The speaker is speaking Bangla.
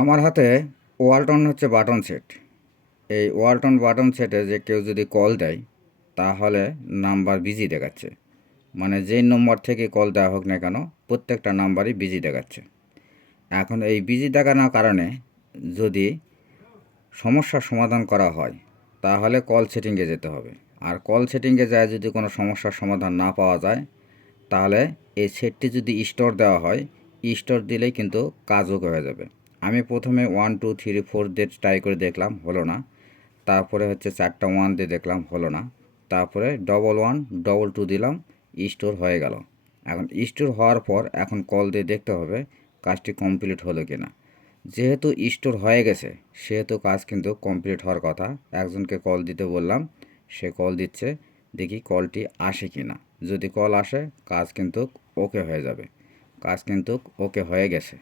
আমার হাতে ওয়ালটন হচ্ছে বাটন সেট। এই ওয়ালটন বাটন সেটে যে কেউ যদি কল দেয় তাহলে নাম্বার বিজি দেখাচ্ছে, মানে যেই নম্বর থেকে কল দেওয়া হোক না কেন প্রত্যেকটা নাম্বারই বিজি দেখাচ্ছে। এখন এই বিজি দেখানোর কারণে যদি সমস্যার সমাধান করা হয় তাহলে কল সেটিংয়ে যেতে হবে। আর কল সেটিংয়ে যায় যদি কোনো সমস্যার সমাধান না পাওয়া যায় তাহলে এই সেটটি যদি স্টোর দেওয়া হয়, স্টোর দিলেই কিন্তু কাজও হয়ে যাবে। আমি প্রথমে 1 2 3 4 দিয়ে ট্রাই করে দেখলাম, হলো না। তারপরে হচ্ছে 4টা 1 দিয়ে দেখলাম, হলো না। তারপরে 1 1 2 দিলাম, স্টোর হয়ে গেল। এখন স্টোর হওয়ার পর এখন কল দিয়ে দেখতে হবে কাজটি কমপ্লিট হলো কি না। যেহেতু স্টোর হয়ে গেছে সেহেতু কাজ কিন্তু কমপ্লিট হওয়ার কথা। একজনকে কল দিতে বললাম, সে কল দিচ্ছে, দেখি কলটি আসে কি না। যদি কল আসে কাজ কিন্তু ওকে হয়ে যাবে। কাজ কিন্তু ওকে হয়ে গেছে।